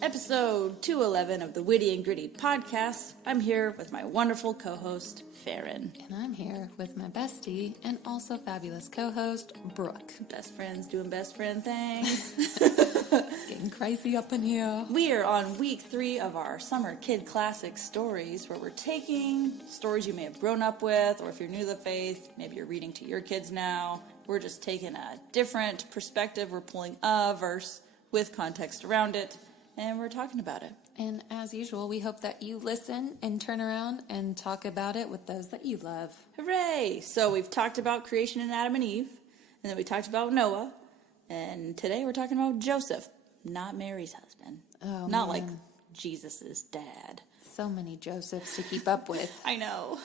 Episode 211 of the Witty and Gritty podcast. I'm here with my wonderful co-host, Faren. And I'm here with my bestie and also fabulous co-host, Brooke. Best friends doing best friend things. It's getting crazy up in here. We are on week 3 of our Summer Kid Classic stories, where we're taking stories you may have grown up with, or if you're new to the faith, maybe you're reading to your kids now. We're just taking a different perspective. We're pulling a verse with context around it, and we're talking about it. And as usual, we hope that you listen and turn around and talk about it with those that you love. Hooray! So we've talked about creation in Adam and Eve, and then we talked about Noah, and today we're talking about Joseph, not Mary's husband. Oh, not man. like Jesus's dad. So many Josephs to keep up with. I know.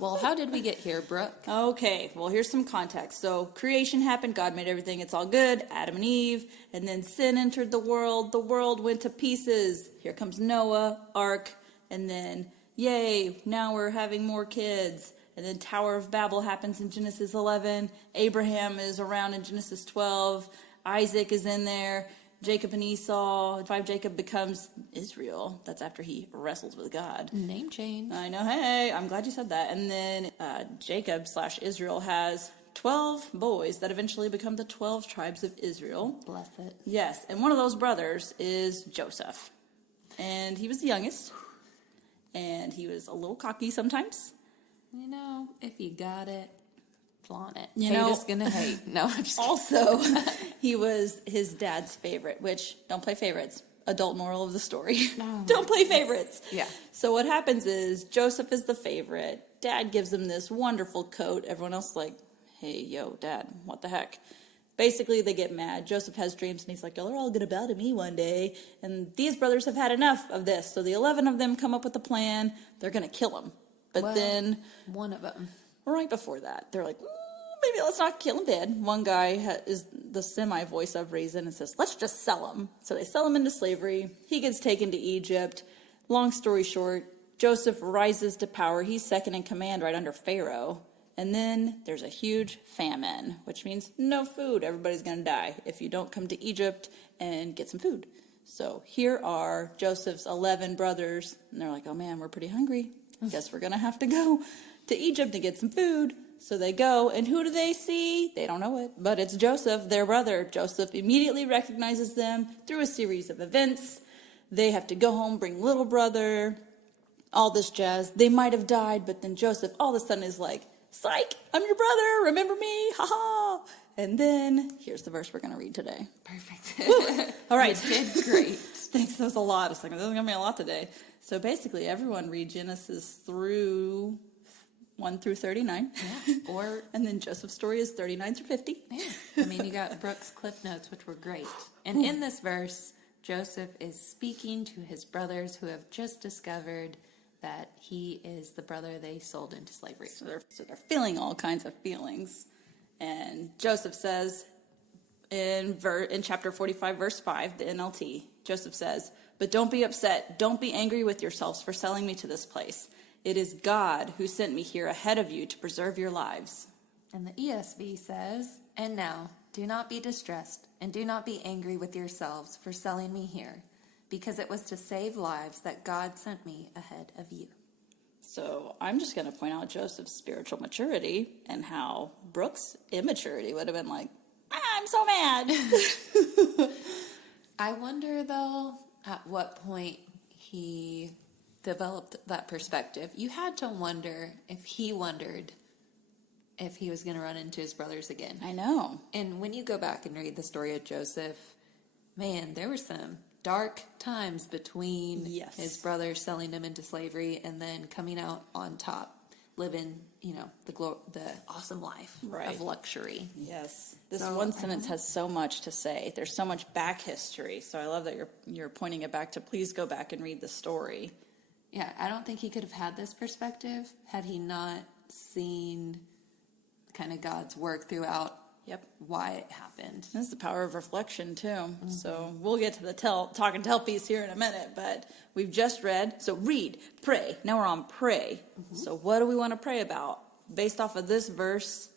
Well, how did we get here, Brooke? Okay, well, here's some context. So creation happened, God made everything, it's all good, Adam and Eve, and then sin entered the world went to pieces. Here comes Noah, Ark, and then, yay, now we're having more kids. And then Tower of Babel happens in Genesis 11, Abraham is around in Genesis 12, Isaac is in there, Jacob and Esau. Jacob becomes Israel. That's after he wrestles with God. Name change. I know. Hey, I'm glad you said that. And then Jacob/Israel has 12 boys that eventually become the 12 tribes of Israel. Bless it. Yes, and one of those brothers is Joseph. And he was the youngest. And he was a little cocky sometimes. You know, if you got it, flaunt it. You know, Haters gonna hate. No, I'm just kidding. Also, he was his dad's favorite, which, don't play favorites. Adult moral of the story. Oh, Don't play favorites. Yeah. So what happens is Joseph is the favorite. Dad gives him this wonderful coat. Everyone else is like, hey, yo, Dad, what the heck? Basically, they get mad. Joseph has dreams, and he's like, they're all going to bow to me one day. And these brothers have had enough of this. So the 11 of them come up with a plan. They're going to kill him. But then, one of them. right before that, they're like, maybe let's not kill him dead. One guy is the semi-voice of reason and says, let's just sell him. So they sell him into slavery. He gets taken to Egypt. Long story short, Joseph rises to power. He's second in command right under Pharaoh. And then there's a huge famine, which means no food. Everybody's going to die if you don't come to Egypt and get some food. So here are Joseph's 11 brothers. And they're like, oh man, we're pretty hungry. Guess we're going to have to go to Egypt to get some food. So they go, and who do they see? They don't know it, but it's Joseph, their brother. Joseph immediately recognizes them through a series of events. They have to go home, bring little brother, all this jazz. They might have died, but then Joseph all of a sudden is like, psych, I'm your brother, remember me, ha-ha. And then, here's the verse we're going to read today. Perfect. All right. You did great. Thanks, that was a lot. It's like, there's going to be a lot today. So basically, everyone read Genesis through 1 through 39. Yeah. And then Joseph's story is 39 through 50. Yeah. I mean, you got Brooke's Cliff Notes, which were great. And in this verse, Joseph is speaking to his brothers who have just discovered that he is the brother they sold into slavery. So they're feeling all kinds of feelings. And Joseph says in chapter 45, verse 5, the NLT, Joseph says, but don't be upset. Don't be angry with yourselves for selling me to this place. It is God who sent me here ahead of you to preserve your lives. And the ESV says, and now, do not be distressed, and do not be angry with yourselves for selling me here, because it was to save lives that God sent me ahead of you. So I'm just going to point out Joseph's spiritual maturity and how Brooke's immaturity would have been like, I'm so mad. I wonder, though, at what point he developed that perspective. You had to wonder if he wondered if he was going to run into his brothers again. I know. And when you go back and read the story of Joseph, man, there were some dark times between his brothers selling him into slavery and then coming out on top, living, the awesome life of luxury. Yes. This one sentence has so much to say. There's so much back history. So I love that you're pointing it back to please go back and read the story. Yeah, I don't think he could have had this perspective had he not seen kind of God's work throughout why it happened. That's the power of reflection, too. Mm-hmm. So we'll get to the talk and tell piece here in a minute, but we've just read. So read, pray. Now we're on pray. Mm-hmm. So what do we want to pray about based off of this verse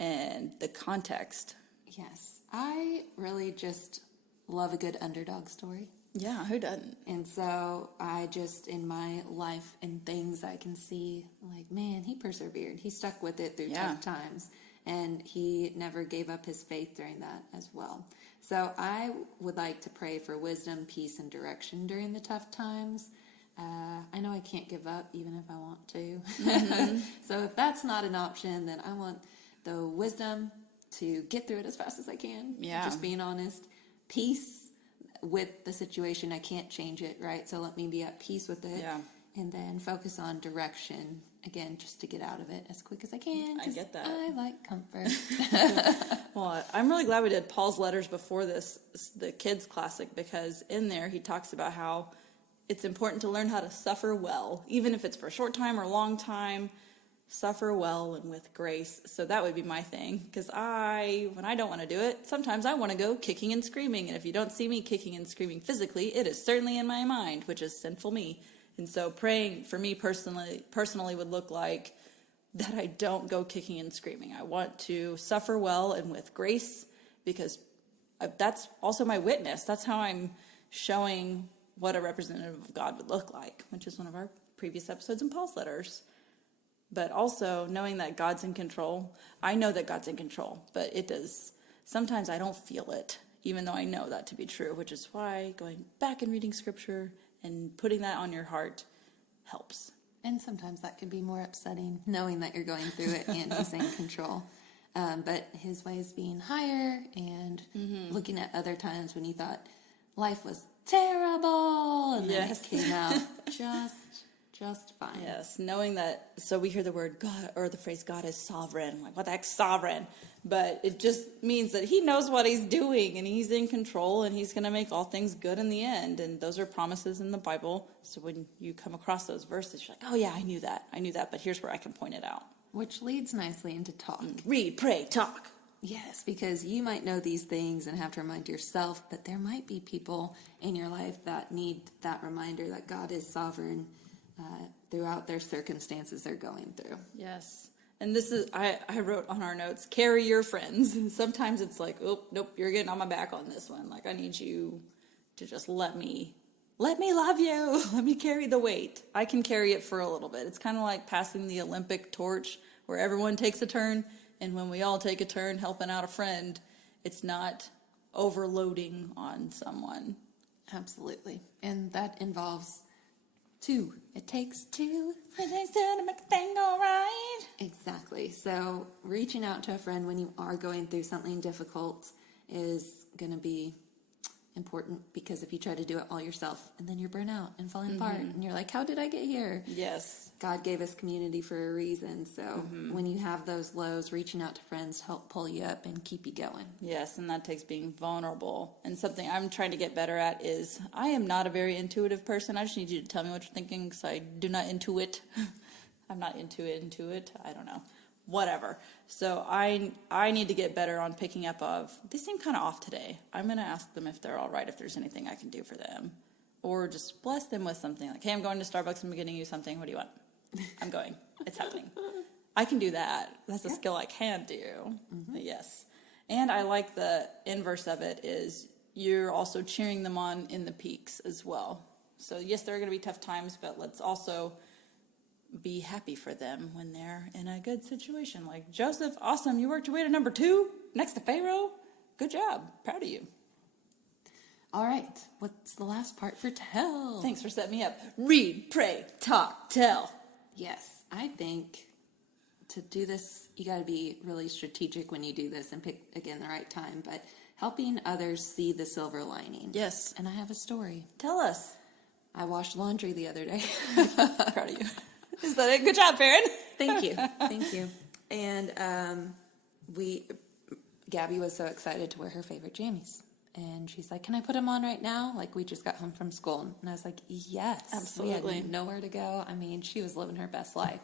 and the context? Yes, I really just love a good underdog story. Yeah, who doesn't? And so I just, in my life and things, I can see, like, man, he persevered. He stuck with it through tough times. And he never gave up his faith during that as well. So I would like to pray for wisdom, peace, and direction during the tough times. I know I can't give up even if I want to. Mm-hmm. So if that's not an option, then I want the wisdom to get through it as fast as I can. Yeah. Just being honest. Peace with the situation. I can't change it, right? So let me be at peace with it. Yeah. And then focus on direction, again, just to get out of it as quick as I can. I get that. I like comfort. Well, I'm really glad we did Paul's letters before this, the kids' classic, because in there he talks about how it's important to learn how to suffer well, even if it's for a short time or a long time. Suffer well and with grace. So that would be my thing, because when I don't want to do it, sometimes I want to go kicking and screaming. And if you don't see me kicking and screaming physically, it is certainly in my mind, which is sinful me. And so praying for me personally would look like that I don't go kicking and screaming. I want to suffer well and with grace, because that's also my witness. That's how I'm showing what a representative of God would look like, which is one of our previous episodes in Paul's letters. But also knowing that God's in control. I know that God's in control, but sometimes I don't feel it, even though I know that to be true, which is why going back and reading scripture and putting that on your heart helps. And sometimes that can be more upsetting, knowing that you're going through it and he's in control. But his ways being higher, and looking at other times when he thought life was terrible, and then it came out just fine. Yes, knowing that. So we hear the word God, or the phrase God is sovereign. I'm like, what the heck's sovereign? But it just means that he knows what he's doing, and he's in control, and he's going to make all things good in the end. And those are promises in the Bible. So when you come across those verses, you're like, oh yeah, I knew that, but here's where I can point it out. Which leads nicely into talk. Read, pray, talk. Yes, because you might know these things and have to remind yourself, but there might be people in your life that need that reminder that God is sovereign throughout their circumstances they're going through. Yes. And this is, I wrote on our notes, carry your friends. And sometimes it's like, oh, nope, you're getting on my back on this one. Like, I need you to just let me love you. Let me carry the weight. I can carry it for a little bit. It's kind of like passing the Olympic torch, where everyone takes a turn. And when we all take a turn helping out a friend, it's not overloading on someone. Absolutely. And that involves two. It takes two. It takes two to make a thing go right. Exactly. So reaching out to a friend when you are going through something difficult is going to be important, because if you try to do it all yourself and then you're burnt out and falling apart and you're like, how did I get here? Yes. God gave us community for a reason. So when you have those lows, reaching out to friends to help pull you up and keep you going. Yes, and that takes being vulnerable. And something I'm trying to get better at is, I am not a very intuitive person. I just need you to tell me what you're thinking, because I do not intuit. I'm not intuit. I don't know. Whatever. So I need to get better on picking up they seem kind of off today. I'm going to ask them if they're all right, if there's anything I can do for them. Or just bless them with something. Like, hey, I'm going to Starbucks. I'm getting you something. What do you want? I'm going. It's happening. I can do that. That's a skill I can do. But yes. And I like the inverse of it is you're also cheering them on in the peaks as well. So yes, there are going to be tough times, but let's also be happy for them when they're in a good situation. Like, Joseph, awesome. You worked your way to number 2 next to Pharaoh. Good job. Proud of you. All right. What's the last part for tell? Thanks for setting me up. Read, pray, talk, tell. Yes. I think to do this, you got to be really strategic when you do this and pick, again, the right time. But helping others see the silver lining. Yes. And I have a story. Tell us. I washed laundry the other day. Proud of you. Is that it? Good job, Faren. Thank you. Thank you. And Gabby was so excited to wear her favorite jammies. And she's like, can I put them on right now? Like, we just got home from school. And I was like, yes. Absolutely. We had nowhere to go. I mean, she was living her best life.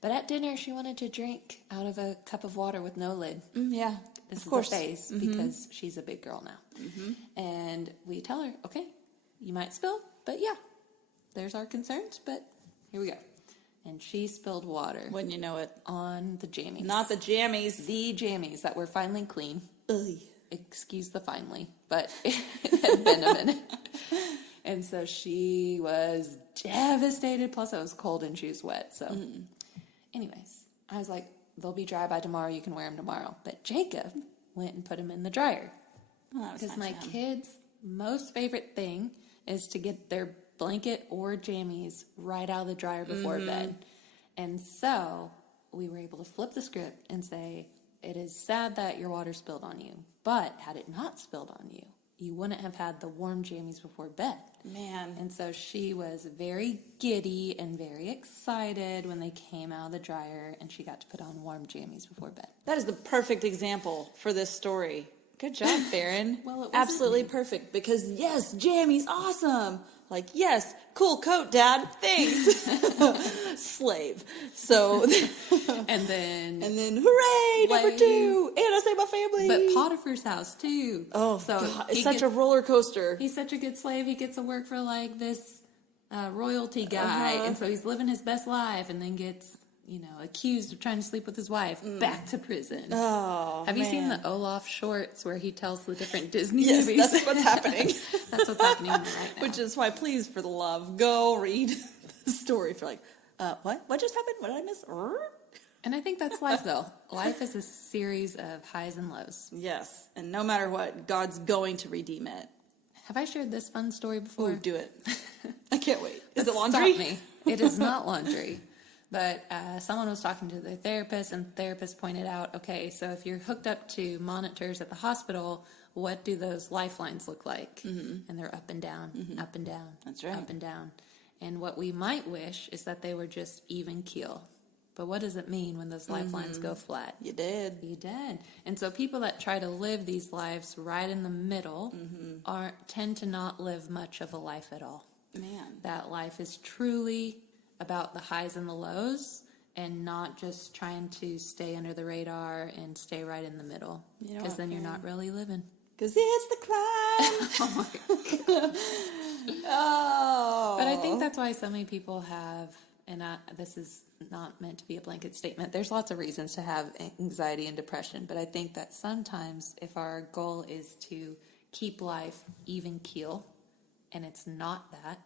But at dinner, she wanted to drink out of a cup of water with no lid. Yeah, this of course. Is a phase because she's a big girl now. And we tell her, okay, you might spill, but yeah, there's our concerns, but here we go. And she spilled water. Wouldn't you know it? On the jammies. Not the jammies. The jammies that were finally clean. Ugh. Excuse the finally, but it had been a minute. And so she was devastated. Plus, it was cold and she was wet. So, anyways, I was like, they'll be dry by tomorrow. You can wear them tomorrow. But Jacob went and put them in the dryer. Because my kids' most favorite thing is to get their blanket or jammies right out of the dryer before bed. And so we were able to flip the script and say, it is sad that your water spilled on you. But had it not spilled on you, you wouldn't have had the warm jammies before bed. Man. And so she was very giddy and very excited when they came out of the dryer and she got to put on warm jammies before bed. That is the perfect example for this story. Good job, Faren. Well, it absolutely perfect because yes, jammies, awesome. Like, yes, cool coat, Dad. Thanks. Slave. So, and then hooray, number 2. And I saved my family. But Potiphar's house, too. Oh, so God, it's such a roller coaster. He's such a good slave. He gets to work for, like, this royalty guy. And so he's living his best life and then gets, accused of trying to sleep with his wife. Back to prison. Oh, Have you seen the Olaf shorts where he tells the different Disney yes, movies? That's what's happening. That's what's happening right now. Which is why, please, for the love, go read the story. If you're like, what? What just happened? What did I miss? And I think that's life, though. Life is a series of highs and lows. Yes, and no matter what, God's going to redeem it. Have I shared this fun story before? Ooh, do it. I can't wait. Is it Stop laundry? me. It is not laundry. But someone was talking to their therapist, and the therapist pointed out, okay, so if you're hooked up to monitors at the hospital, what do those lifelines look like? And they're up and down, up and down. That's right. Up and down. And what we might wish is that they were just even keel. But what does it mean when those lifelines go flat? You did. You did. And so people that try to live these lives right in the middle tend to not live much of a life at all. Man. That life is truly about the highs and the lows and not just trying to stay under the radar and stay right in the middle. Because then you're not really living. Because it's the climb. Oh my God. Oh. But I think that's why so many people have, and this is not meant to be a blanket statement, there's lots of reasons to have anxiety and depression, but I think that sometimes if our goal is to keep life even keel, and it's not that,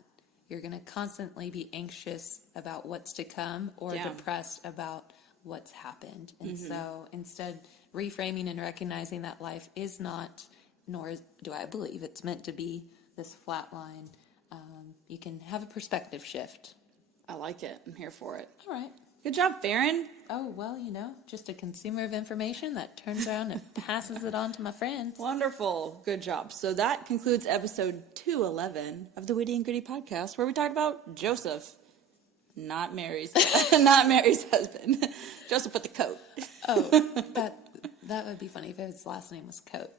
you're going to constantly be anxious about what's to come or depressed about what's happened. And so instead, reframing and recognizing that life is not, nor do I believe it's meant to be this flat line, you can have a perspective shift. I like it. I'm here for it. All right. Good job, Faren. Oh, well, just a consumer of information that turns around and passes it on to my friends. Wonderful. Good job. So that concludes episode 211 of the Witty and Gritty podcast, where we talked about Joseph, not Mary's husband. Joseph with the coat. Oh, that would be funny if his last name was Coat.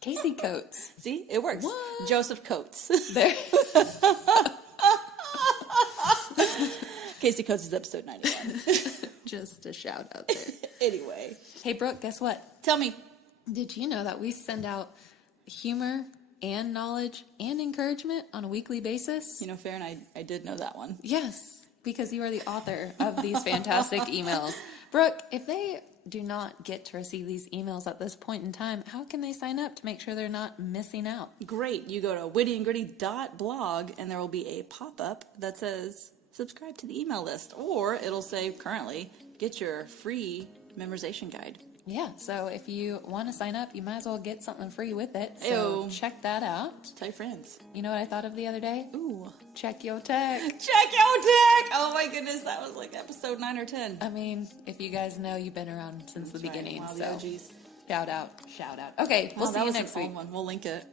Casey Coates. See, it works. What? Joseph Coates. There. Casey Coates is episode 91. Just a shout out there. Anyway. Hey, Brooke, guess what? Tell me. Did you know that we send out humor and knowledge and encouragement on a weekly basis? Faren, I did know that one. Yes, because you are the author of these fantastic emails. Brooke, if they do not get to receive these emails at this point in time, how can they sign up to make sure they're not missing out? Great. You go to wittyandgritty.blog and there will be a pop-up that says subscribe to the email list, or it'll say currently get your free memorization guide. Yeah, so if you want to sign up, you might as well get something free with it. So check that out. Tell your friends. You know what I thought of the other day? Ooh. Check your tech. Check your tech! Oh my goodness, that was like episode 9 or 10. I mean, if you guys know, you've been around since the beginning. Wow, so the OGs. shout out. Okay, we'll see you next week. One. We'll link it.